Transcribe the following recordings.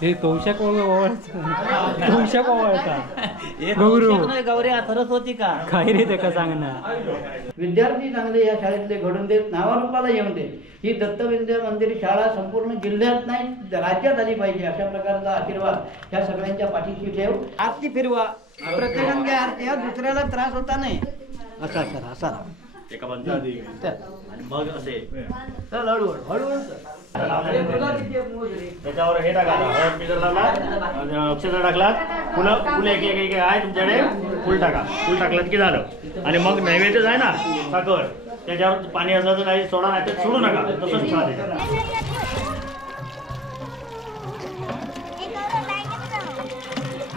हे कौशक कौशक ओवळता गौरव गौऱ्या सरस्वती का काय रे ते का सांगणार. विद्यार्थी चांगले या शाळेतले घडून देत, नावारूपाला येऊन देत. ही दत्तविद्या मंदिर शाळा संपूर्ण जिल्ह्यात नाही राज्यात आली पाहिजे अशा प्रकारचा आशीर्वाद ह्या सगळ्यांच्या पाठीशी ठेव. आरती फिरवा, प्रत्येकाने आरती हा दुसऱ्याला त्रास होता नाही असा करा असा एका पंचायती आणि मग असे चल हळूहळू हळूहळू त्याच्यावर हे टाका, हळद पिठा लावला, अक्षता टाकला, फुलं फुलं एक एक एक आहे तुमच्याकडे, फुल टाका, फुल टाकलं की झालं. आणि मग नैवेद्य आहे ना साखर, त्याच्यावर पाणी असलं तर काही सोडा नाही तर सोडू नका, तसंच ठेवा.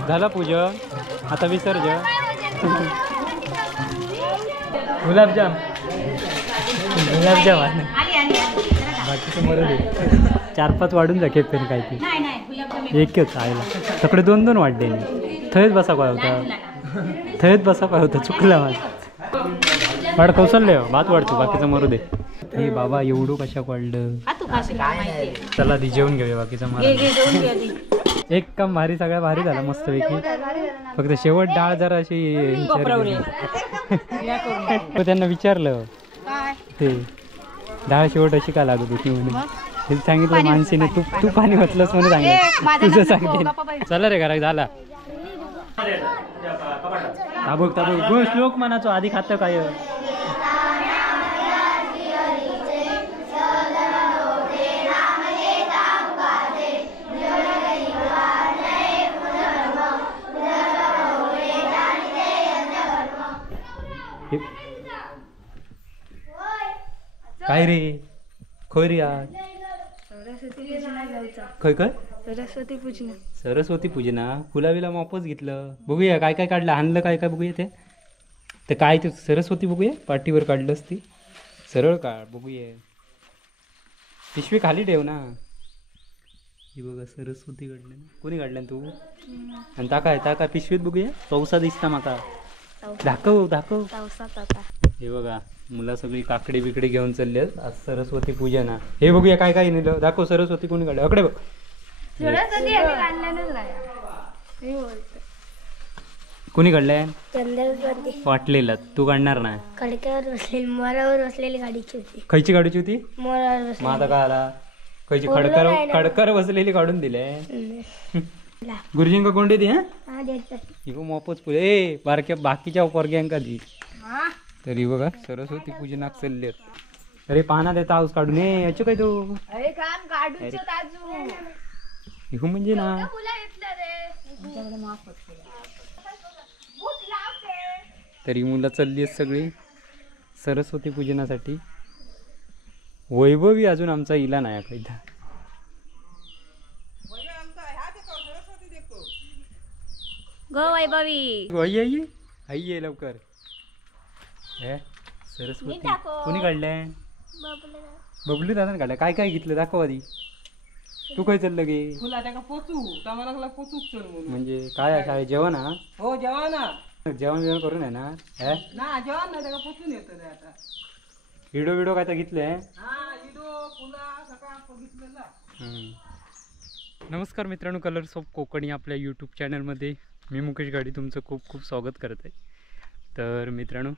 झालं पूजा, आता विसर्जन. गुलाबजाम गुलाबजाम बाकीचं मरत 4-5 वाढून जा खेपेन काय ते एकच आईला तकडे 2-2 वाढले. थंयच बसा काय होता, थंयच बसा काय होता, चुकला माझं. वाढ कौशल्य भात वाढतो बाकीचं मरू दे. हे बाबा एवढं कशा वाढलं. चला ती जेवून घेऊया बाकीचं मला. एक काम भारी, सगळ्या भारी झाला मस्तपैकी. फक्त शेवट डाळ जरा अशी त्यांना विचारलं ते डाळ शेवट अशी का लागत होती म्हणून सांगितलं मानसीने तू पाणी वाचलंस म्हणून सांगितलं तुझं सांगते. चला रे घरात झाला ताबूक ताबूक श्लोक म्हणाचो आधी खातं काय. काय रे खोय रे आज खय काय सरस्वती पूजना फुलाविला वापस घेतलं. बघूया काय काय काढलं, आणलं काय काय बघूया. ते काय ते सरस्वती बघूया, पाठीवर काढलंस ती सरळ काढ बघूया. पिशवी खाली ठेव ना. ही बघा सरस्वती काढलं ना, कोणी काढलं तू. आणि ताका पिशवीत बघूया. चौसा दिसता माका, दाखव दाखव. हे बघा मुलं सगळी काकडी बिकडी घेऊन चालली आहेत आज सरस्वती पूजन. हे बघूया काय काय नेलं, दाखव. सरस्वती कोणी काढलं अकडे बघ. कोणी काढलंय वाटलेलं, तू काढणार नाही. खडक्यावर बसलेली मोरावर बसलेली गाडीची होती. खयची गाडीची होती. मोरावर मग आता काय आला खयची खडकर बसलेली काढून दिले. गुरुजींका कोंडे दी हा मोफच पूजा. ए बारक्या बाकीच्या पोरग्यांका दी. तरी बघा सरस्वती पूजनाक चालले. अरे पाना देता हाऊस काढून ये याच काय तू म्हणजे ना. तरी मुलं चालली आहेत सगळी सरस्वती पूजनासाठी. वैभवी अजून आमचा इला नाही कायदा. गो वैभवी आई ये लवकर. सरस्वती कोणी काढलंय. बबलू दादा काढलं. काय काय घेतलं दाखव आधी. तू काय चाललं गे म्हणजे काय शाळेत जेवण. हो जेवण करून आहे ना. व्हिडिओ काय तर घेतलंय. नमस्कार मित्रांनो, कलर्स ऑफ कोकणी आपल्या यूट्यूब चॅनलमध्ये मी मुकेश गाडी तुमचं खूप खूप स्वागत करत आहे. तर मित्रांनो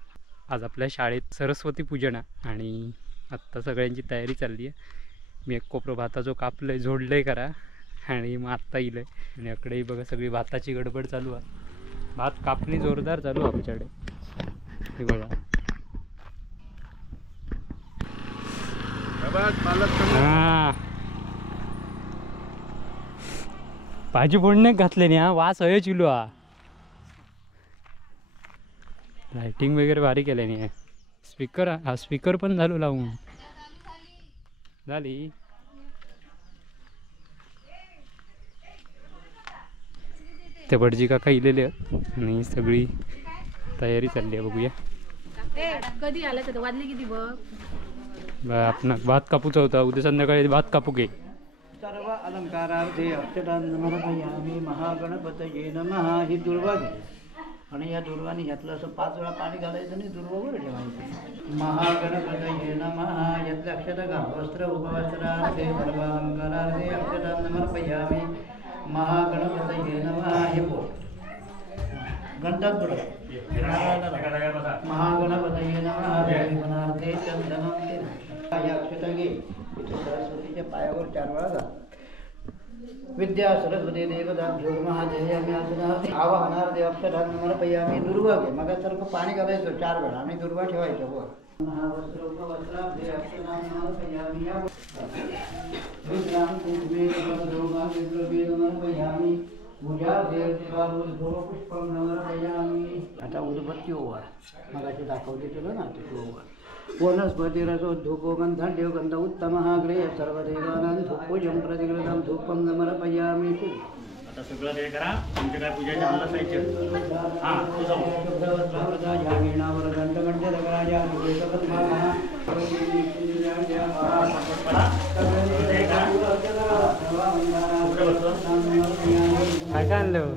आज आपल्या शाळेत सरस्वती पूजन आहे आणि आत्ता सगळ्यांची तयारी चालली आहे. मी एक कोपरं भाताचं कापलं आहे, जोडलं आहे करा आणि मग आत्ता येईल आहे. आणि अकडेही बघा सगळी भाताची गडबड चालू आहे. भात कापणी जोरदार चालू आहे आमच्याकडे. हे बघा हां भाजी फोडणे घातले नाही. हा वास हय चिलू. हा लाइटिंग वगैरे भारी केलं नाही. स्पीकर हा स्पीकर पण झालो लावून झाली. ते भटजी काका इलेले आणि सगळी तयारी चालली आहे. बघूया कधी आलं तर वाजले किती बघ. आपण भात कापूचा होता उद्या संध्याकाळी भात कापू घे. सर्व अलंकारार्थे अक्षतां नमस्कारयामि महागणपतये नमः. ही दुर्वा घे आणि या दुर्वाने घातलं असं 5 वेळा पाणी घालायचं आणि दुर्वावर ठेवायचं. महागणपतये नमः. यातल्या अक्षता घाल. वस्त्र उपवस्त्रार्थे सर्व अलंकारार्थे अक्षतां नमस्कारयामि महागणपतये नमः हे बोल गणतात पुढे महागणपतये नमः विघ्नार्थे चंदनं तेन या अक्षता घे इथे सरस्वतीच्या पायावर 4 वेळा जा विद्या सरस्वती देवताभ्यो महादेयामी आसनार्थे आवाहनार्थे अक्षतान् समर्पयामी दुर्वा घे मगासारखं पाणी घालायचं 4 वेळा आणि दुर्वा ठेवायचं वर महावस्त्रोपवस्त्राभ्ये अक्षतान् समर्पयामी विद्यां कुंभे सर्वरोगाभ्यो समर्पयामी पूजा पुष्पं समर्पयामी आता उदबत्ती ओवाळ मगाशी दाखवली तुला ना ते ओवाळ वनस्पतिरसो धूपो गंधं देवगंध उत्तमः अग्रे सर्वदेवानां धूपोजं प्रतिगृतं धूपं समर्पयामी आता सगळं ते करा तुमच्या काय पूजेचे मला साहित्य हां तुझं काय काय आणलं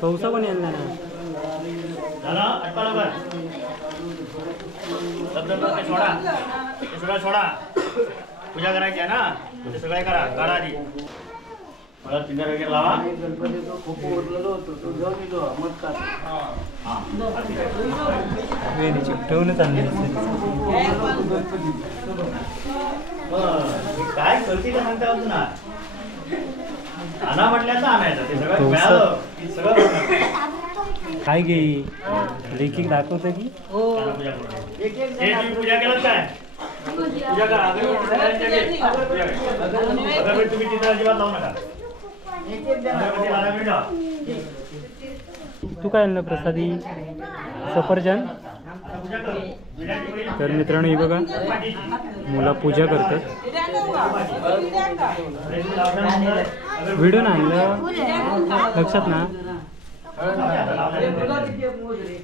कौसा कोणी आणला ना झालं अटपा लवकर ते सोडा ते सगळं सोडा पूजा करायची आहे ना ते सगळे करा काढा आधी मला चिंता वगैरे लावा गणपतीचं खूप ओरलेलो होतो तो घेऊन येतो मग का चिकटवूनच आणले काय करते का सांगता अजून ना आणा म्हटल्याचं आणायचं ते सगळं मिळालं की सगळं काय घे लेखी दाखवतं की पूजा करू हे तुम्ही पूजा केलं काय पूजा करा अगरबत्ती सगळ्यांच्या घे. पूजा करा. अगरबत्ती तुम्ही तिथं अजिबात लावू नका अगरबत्ती लावायला मिळतं. तू काय आणलं प्रसादी सफरचंद पूजा कर पूजाची पहिली तर मित्रांनो ही बघा मुला पूजा करतात व्हिडिओ ना आणलं लक्षात ना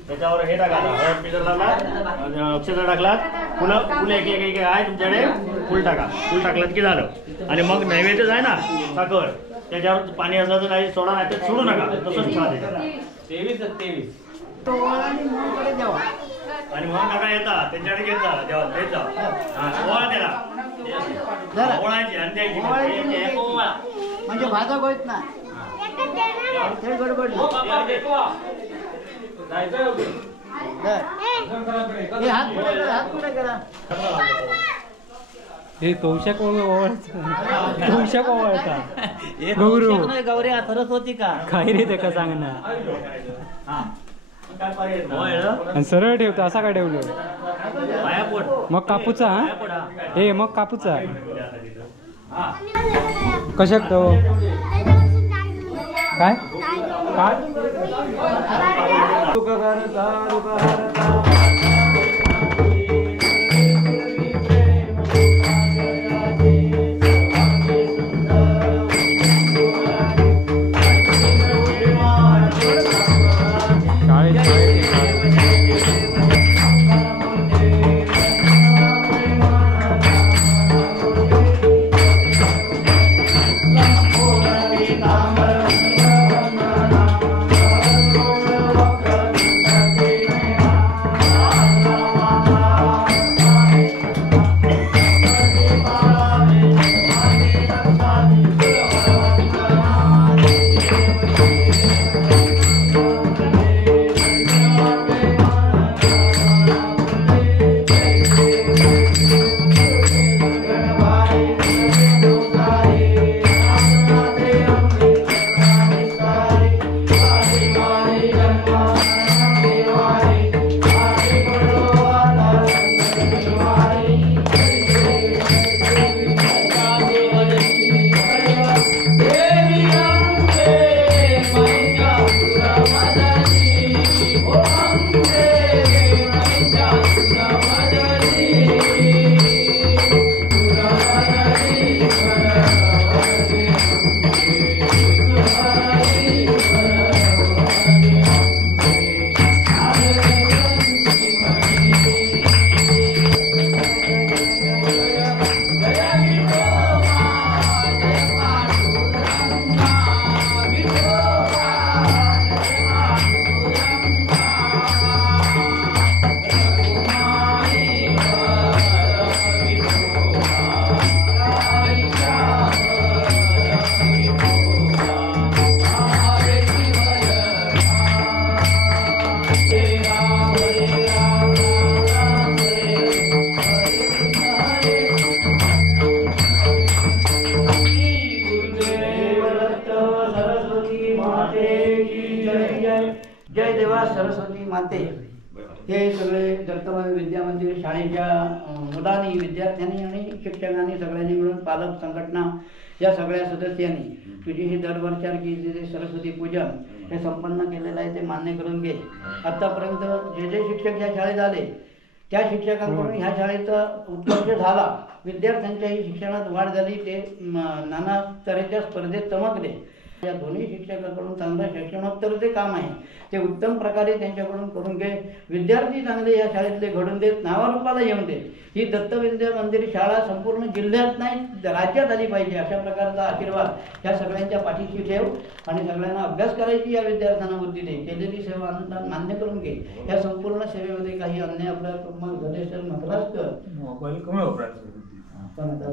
त्याच्यावर हे टाका हळद पिझ्झा लावला अक्षता टाकला फुलं एक एक एक आहे तुमच्याकडे फुल टाका फुल टाकलात की झालं आणि मग नैवेद्य आहे ना साखर त्याच्यावर पाणी असलं तर काही सोडा नाही तर सोडू नका तसंच ठेवा आणि म्हणून काका येतात त्यांच्याकडे घेत जा देवा देत जा ओवाळा त्याला ओवाळायची आणि द्यायची म्हणजे भाजा गोयत ना ते गडबड हात पुढे करा हे कौशक कौशक ओवाळता गौरू गौरी सरस्वती का काय रे त्याका सांग ना आणि सरळ ठेवतो असा काय ठेवलं मग कापूचा हे मग कापूचा कशाक तो काय काय सरस्वती माते हे सगळे दत्तमाता विद्या मंदिर शाळेच्या मुलांनी, विद्यार्थ्यांनी आणि शिक्षकांनी सगळ्यांनी मिळून पालक संघटना या सगळ्या सदस्यांनी तुझी ही दरवर्षाची जे सरस्वती पूजन हे संपन्न केलेलं आहे ते मान्य करून घे. आतापर्यंत जे जे शिक्षक या शाळेत आले त्या शिक्षकांकडून ह्या शाळेचा उत्कर्ष झाला, विद्यार्थ्यांच्याही शिक्षणात वाढ झाली, ते नाना तऱ्हेच्या स्पर्धेत चमकले. या दोन्ही शिक्षकांकडून चांगलं शैक्षणोत्तर जे काम आहे ते उत्तम प्रकारे त्यांच्याकडून करून घे. विद्यार्थी चांगले या शाळेतले घडून देत, नावारूपाला येऊन दे. ही दत्तविद्या मंदिर शाळा संपूर्ण जिल्ह्यात नाही राज्यात आली पाहिजे अशा प्रकारचा आशीर्वाद ह्या सगळ्यांच्या पाठीशी ठेव आणि सगळ्यांना अभ्यास करायची या विद्यार्थ्यांना बुद्धी दे. केलेली सेवा आनंदात मान्य करून घे. या संपूर्ण सेवेमध्ये काही अन्याय अपराध झाले तर नकलाच कर. मोबाईल कमी वापरायचा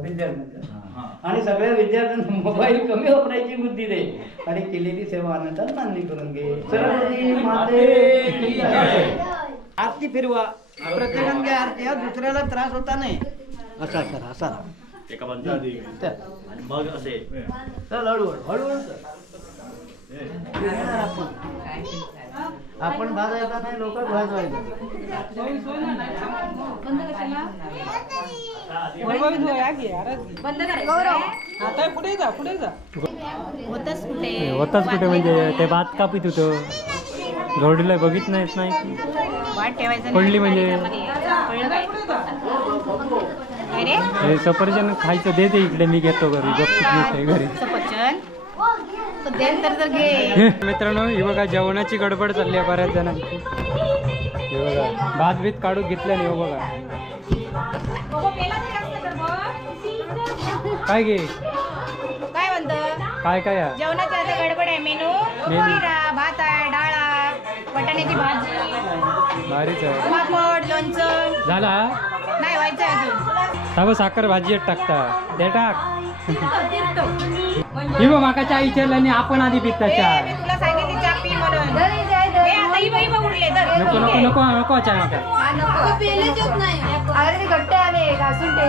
विद्यार्थ्यांना आणि सगळ्या विद्यार्थ्यांना मोबाईल कमी वापरायची बुद्धी दे आणि केलेली सेवा आनंदात मान्य करून घे. सरस्वती माते आरती फिरवा, प्रत्येकाने घ्या आरती. हा दुसऱ्याला त्रास होता नाही. असा करा, असा एका बाजूला आणि मग असे चल हळूहळू आपण भाजायचा नाही, लोक भाजवायचं. बंद कशाला? बंद आता पुढे जा होतच कुठे? होताच कुठे म्हणजे ते भात कापित होतं गौडीला बघित नाहीच नाही वाट ठेवायचं पडली म्हणजे कळलं काय? काय रे? हे सफरचंद खायचं देते इकडे, मी घेतो घरी गपचूप घरी. सफरचंद देन तर घे. मित्रांनो ही बघा जेवणाची गडबड चालली आहे बऱ्याच जणांची. हे बघा भात बीत काढून घेतलं नाही. हो बघा काय घे काय म्हणतं? काय काय जेवणाची आता गडबड आहे. मेनू भात आहे, डाळ आहे, वाटाण्याची भाजी, भारीच आहे. पापड, लोणचं झाला नाही व्हायचं अजून. तब साखर भाजी टाकता ते टाक. ही बघ माका चहा विचारला आणि आपण आधी पिता चहा. मी तुला सांगितली चहा पी म्हणून. आता ही बाई बघ उडले तर नको नको नको नको चहा माका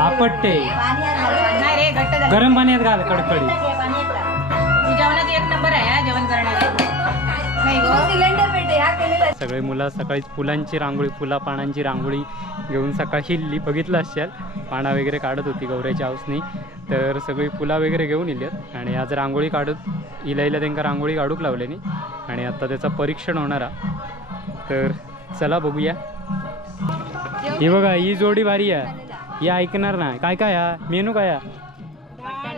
आपटते. नाही रे, घट्ट झालं. गरम पाण्यात घाल कडकडी. तू जेवणात एक नंबर आहे हा, जेवण करणार नाही गो. सगळे मुलं सकाळी फुलांची रांगोळी, फुला पानांची रांगोळी घेऊन सकाळी बघितलं असेल, पाना वगैरे काढत होती गौऱ्याच्या हाऊसनी. तर सगळी फुला वगैरे घेऊन इल्यात आणि आज रांगोळी काढत इला त्यांना रांगोळी काढूक लावल्यानी आणि आता त्याचं परीक्षण होणार आहे. तर चला बघूया. ही बघा ही जोडी भारी आहे, ही ऐकणार ना. काय काय हा मेनू काय हा?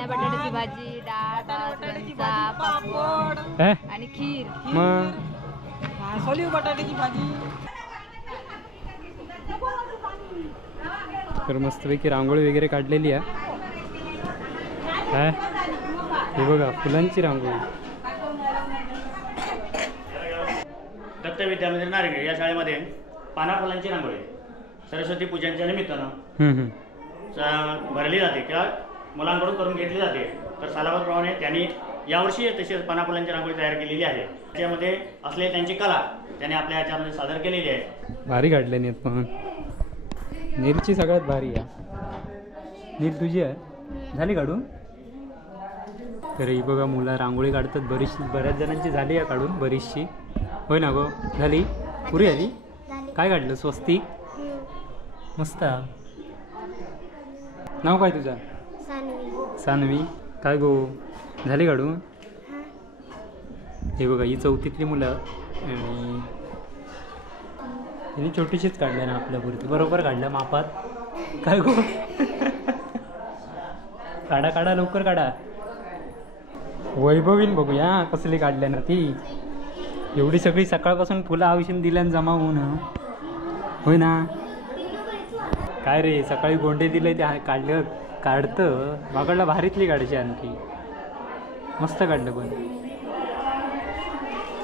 बटाट्याची भाजी, डाळ, पापड आणि खीर. मग सोली बटाट्याची भाजी. तर मस्तपैकी रांगोळी वगैरे काढलेली आहे. काय हे बघा फुलांची रांगोळी. दत्त विद्या मंदिर नारंगी या शाळेमध्ये पाना फुलांची रांगोळी सरस्वती पूजनच्या निमित्तानं भरली जाते किंवा मुलांकडून करून घेतली जाते. तर सालाबादप्रमाणे त्यांनी यावर्षी तसेच पाना फुलांची रांगोळी तयार केलेली आहे. त्याच्यामध्ये असलेली त्यांची कला त्यांनी आपल्या याच्यामध्ये सादर केलेली आहे. भारी काढले नाहीत पण नीलची सगळ्यात भारी आहे. नील तुझी आहे झाली काढून. तर ही बघा मुलं रांगोळी काढतात बऱ्याच जणांची झाली आहे काढून बरीचशी. होय ना गो झाली पुरी आली. काय काढलं स्वस्तिक मस्त. नाव काय तुझं? सानवी. काय गो झाली काढून. हे बघा ही चौथीतली मुलं आणि तिने छोटीशीच काढल्या ना आपल्यापुरती. बरोबर काढल्या मापात. काय गो काढा काढा लवकर काढा. वैभवीन बघूया कसली काढल्या ना ती. एवढी सगळी सकाळपासून फुलं औषध दिल्यानं जमा होऊन. होय ना. काय रे सकाळी गोंडे दिले ते काढलं काढतं माकडला भारीतली काढायची आणखी. मस्त काढलं पण.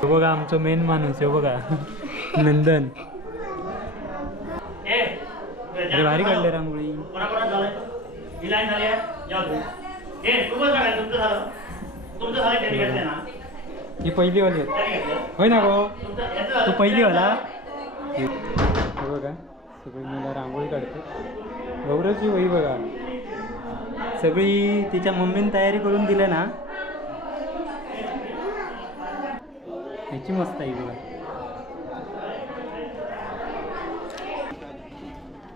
हे बघा आमचं मेन माणूस हे बघा नंदन. अरे भारी काढले रांगोळी. ही पहिली वाली होय ना गो तू पहिली वाला. हे बघा सगळी मुलं रांगोळी काढते. गौरवची वही बघा सगळी तिच्या मम्मीने तयारी करून दिल्या ना. ह्याची मस्त आहे बघा.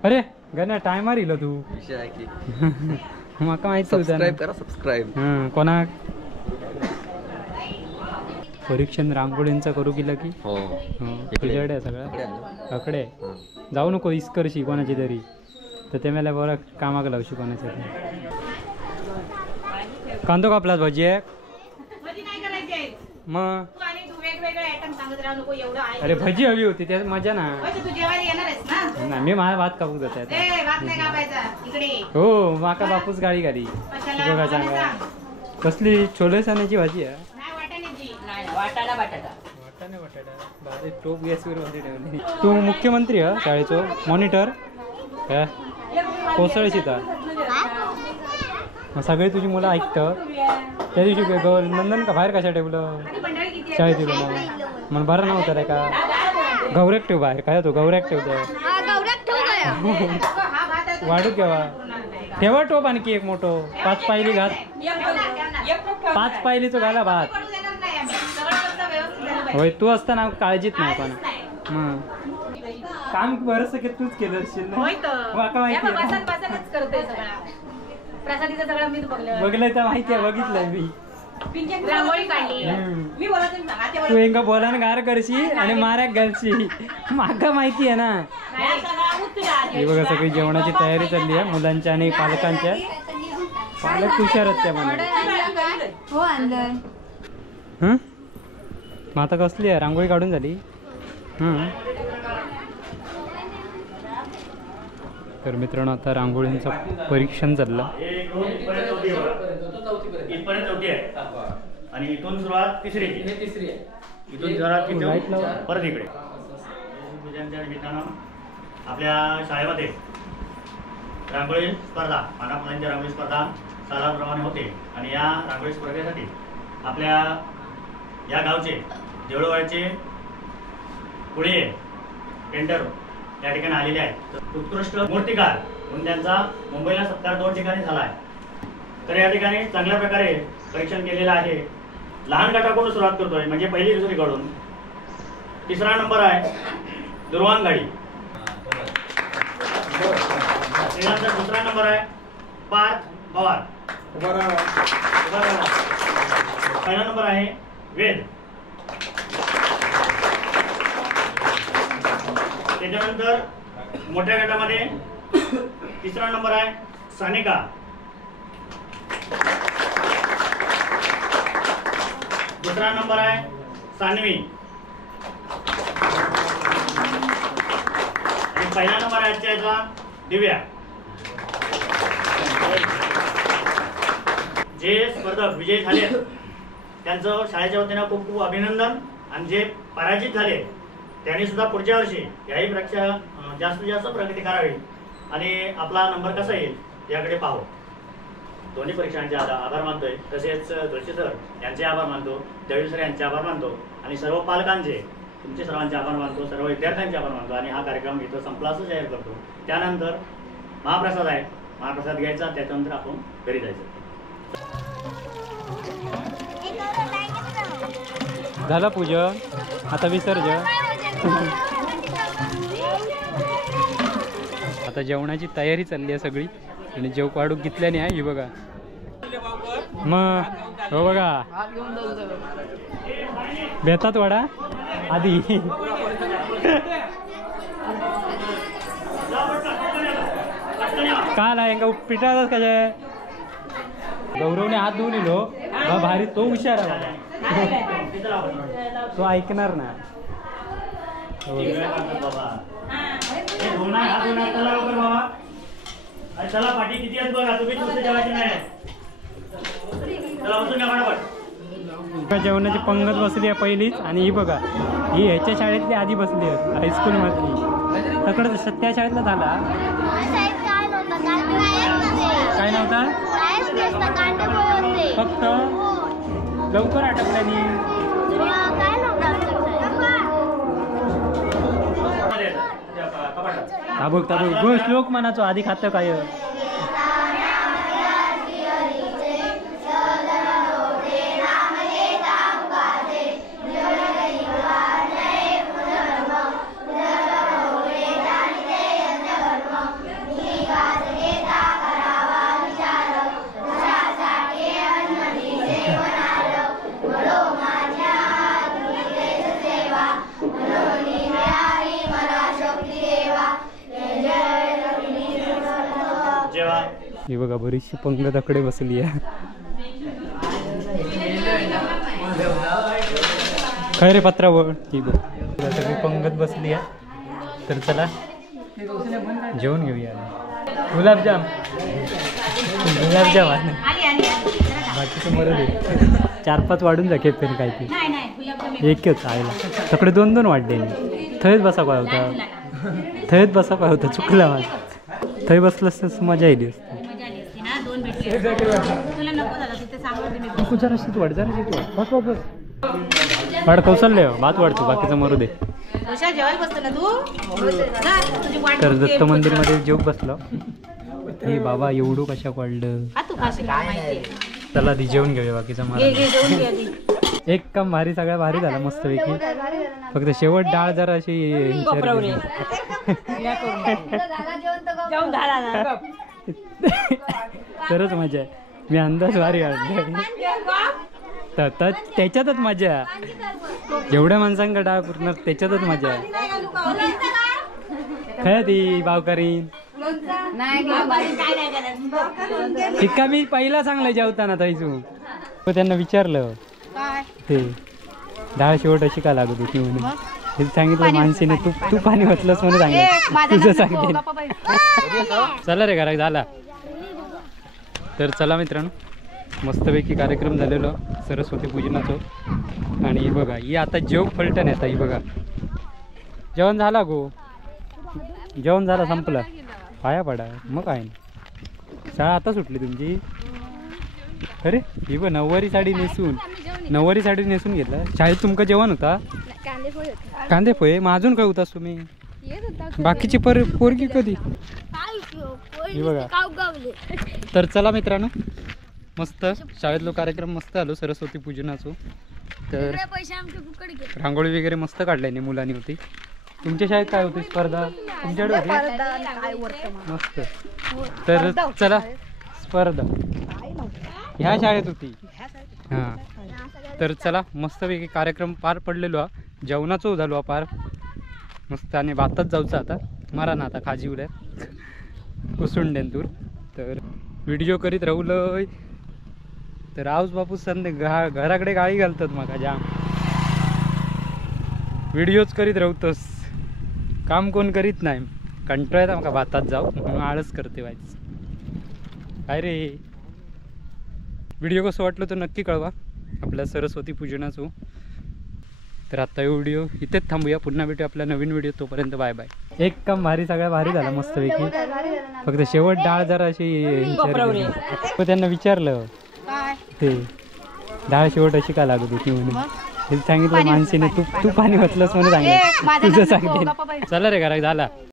अरे गण्या टायमार इलो तू विषय आहे की माका माहिती होतं सबस्क्राईब ना. करा सबस्क्राईब. कोणाक परीक्षण रांगोळींचा करू केलं की हो तुझ्याकडे आहे सगळं इकडे आलो. अकडे जाऊ नको इस्करशी कोणाची तरी तर ते मला बरं कामाक लावशी कोणाच्या तरी. कांदो कापलास भजी आहे भजी नाही करायची आहे. मग तू आणि तू वेगवेगळे आयटम सांगत राहू नको एवढं आहे. अरे भजी हवी होती त्यात मजा ना. होय, तर तू जेवायला येणार आहेस ना? नाही मी माझा भात कापूक जाते आता. ए भात नाही कापायचा इकडे. हो माका बापूस गाडी गाडी कशाला? बघा मला सांगा सांग. कसली छोले चण्याची भाजी आहे. नाही वाटाण्याची. वाटाणा बटाटा वाटाणे बटाटा भारी टोप गॅसवर भाजी ठेवली. तू मुख्यमंत्री हा शाळेचो मॉनिटर कोसळशीत सगळी तुझी मुलं ऐकतं. त्या दिवशी नंदन का बाहेर कशा ठेवलं शाळेत येऊन मग बरं नव्हतं रे का गौऱ्याक ठेव बाहेर काय तो गौऱ्याक ठेवतो हा भात आहे. वाढू केव्हा ठेवा टोप आणखी एक मोठो 5 पायली घात 5 पायलीचो घाला भात. पडू देणार नाही आम्ही. सगळं कसं व्यवस्थित झालं पाहिजे. होय तू असताना काळजीत नाही पण नाही. काम बरंच की तूच केलं असशील ना. होय तर. माका माहिती या बा, आहे. बसाच करतोय सगळा. प्रसादीचं सगळं मीच बघलं. बघलंय तर माहिती आहे बघितलंय मी. रांगोळी काढली. हम्म. मी बोलत नाही सांगा. ते तू एका बोलान गार करशी आणि माऱ्याक घालशी माका माहिती आहे ना. ही बघा सगळी जेवणाची तयारी चालली आहे मुलांच्या आणि पालकांच्या. पालक हुशार आहेत त्या मला. हो आणलं मग आता कसली आहे रांगोळी काढून झाली. तर मित्रांनो आता रांगोळींचं परीक्षण चाललं. इथपर्यंत चौथी आहे आणि इथून सुरुवात तिसरीची. इथून सुरुवात किती लाईट लावा. परत इकडे. पूजनच्या निमित्तानं आपल्या शाळेमध्ये रांगोळी स्पर्धा माना मुलांच्या रांगोळी स्पर्धा सालाप्रमाणे होते आणि या रांगोळी स्पर्धेसाठी आपल्या या गावचे देवळवाडचे पुढे पेंटर या ठिकाणी आलेले आहेत. उत्कृष्ट मूर्तिकार म्हणून त्यांचा मुंबईला सत्कार 2 ठिकाणी झाला आहे. तर या ठिकाणी चांगल्या प्रकारे परीक्षण केलेलं आहे. लहान गटाकडून सुरुवात करतोय म्हणजे पहिली दुसरी कडून. 3रा नंबर आहे दुर्वांगाडी. त्यानंतर 2रा नंबर आहे पार्थ पवार. पहिला नंबर आहे वेद. त्याच्यानंतर मोठ्या गटामध्ये 3रा नंबर आहे सानिका. 2रा नंबर आहे सान्वी आणि पहिला नंबर आहे आजच्या याचा दिव्या. जे स्पर्धक विजयी झाले त्यांचं शाळेच्या वतीनं खूप खूप अभिनंदन आणि जे पराजित झाले त्यांनी सुद्धा पुढच्या वर्षी याही पेक्षा जास्तीत जास्त प्रगती करावी आणि आपला नंबर कसा येईल याकडे पाहू. दोन्ही परीक्षांचे आभार मानतोय. तसेच जोशी सर यांचे आभार मानतो, दळवी सर यांचे आभार मानतो आणि सर्व पालकांचे तुमचे सर्वांचे आभार मानतो, सर्व विद्यार्थ्यांचे आभार मानतो आणि हा कार्यक्रम इथं संपला असं जाहीर करतो. त्यानंतर महाप्रसाद आहे. महाप्रसाद घ्यायचा त्याच्यानंतर आपण घरी जायचं. झालं पूजन आता विसर्जन. आता जेवणाची तयारी चालली आहे सगळी आणि जेव काढूक घेतल्याने आहे. ही बघा मग हो बघा बेतात वडा आधी काल आहे का पिठाचाच कशा गौरवने हात धुवून येलो भारी. तो हुशार आहे तो ऐकणार ना. चला पाठी किती आहेत बघा. तुम्ही तुमच्या जेवायचे नाही. चला बसून घ्या फटाफट. जेवणाची पंगत बसली आहे पहिलीच आणि ही बघा ही ह्याच्या शाळेतली आधी बसली आहे हायस्कूलमधली. तकडं त्या शाळेतला झाला काय नव्हता फक्त लवकर आटपल्यानी. ताबूक ताबूक गो श्लोक म्हणाचो आधी खातं काय. ही बघा बरीचशी पंगताकडे बसली आहे. खैर रे पत्रावळ ही बघ सगळी पंगत बसली आहे. तर चला जेवण घेऊया. गुलाबजाम आहे बाकीचं मरू दे. 4-5 वाढून जा खेपेन काय ते नाही नाही गुलाबजाम एकच आयला तकडे 2-2 वाढले. थंयच बसा काय होता थंयच बसा काय होता चुकला माझं. थंय बसलंस तर मजा येईल असते. मजा आली असती ना 2 भेटले तुला नको झालं तिथे सांगू तुम्ही जरा शीत वाढ वाढ कौशल्य भात वाढतो बाकीचं मरू दे. कशा जेवायला बसतो ना तू जा, तुझी वाट तर बघते. दत्त मंदिरमध्ये जेव बसलो. हे बाबा एवढं कशा वाढलं. हा तू खाशी काय माहिती चला ती जेवण घेऊया बाकीचं मला. घे जेवून घे आधी. एक काम भारी सगळ्या भारी झाला मस्तपैकी. फक्त शेवट डाळ जरा अशी जेवून झाला ना तरच मजा आहे. मी अंदाज भारी काढले त्याच्यातच मजा. एवढ्या माणसांका डाळ पुरणार त्याच्यातच मजा आहे. खय ती बावकारी शिक्का मी पहिला सांगलाय जेवताना ताईचू. त्यांना विचारलं ते डाळ शेवट अशी का लागत होती म्हणून. हे सांगितलं माणसीने तू पाणी ओतलंस म्हणून सांगितलं तुझं सांगते. चला रे घरात झाला. तर चला मित्रांनो मस्तपैकी कार्यक्रम झालेलो सरस्वती पूजनाचं. आणि बघा ही आता जेव फलटण येतं. ही बघा जेवण झाला गो जेवण झालं संपलं. पाया पडा मग काय नाही. शाळा आता सुटली तुमची. अरे ही बघ नऊवारी साडी नेसून घेतला. शाळेत तुमचं जेवण होता कांदे पोहे. मग अजून काय होतास तुम्ही बाकीची पोरगी कधी. ही बघा. तर चला मित्रांनो मस्त शाळेतलो कार्यक्रम मस्त आलो सरस्वती पूजनाचो. तर रांगोळी वगैरे मस्त काढल्याने मुलांनी होती. तुमच्या शाळेत काय होती स्पर्धा तुमच्याकडे होती मस्त. तर चला स्पर्धा ह्या शाळेत होती. हां तर चला मस्तपैकी कार्यक्रम पार पडलेलो हा. जेवणाचो झालो हा पार मस्त. आणि भातच जाऊचं आता मारा ना आता खाजीवल्या कुसुंडेंतूर. तर व्हिडिओ करीत राहुलय. तर आऊस बापू संदे घराकडे गाळी घालतात मग जाम. व्हिडिओच करीत राहतोस काम कोण करीत नाही. कंटाळा येतात मग भातात जाऊ म्हणून आळस करते व्हायच काय रे. व्हिडिओ कसं वाटलं तर नक्की कळवा आपल्या सरस्वती पूजनाचं. तर आता व्हिडिओ इथेच थांबूया. पुन्हा भेटू आपल्या नवीन व्हिडिओ. तोपर्यंत बाय बाय. एक काम भारी सगळ्या भारी झाला मस्तपैकी. फक्त शेवट डाळ जरा अशी त्यांना विचारलं ते डाळ शेवट अशी का लागत होती म्हणून. हे सांगितलं माणसीने तू पाणी ओतलंस म्हणून सांगितलं तुझं सांगते. चला रे घरात झाला.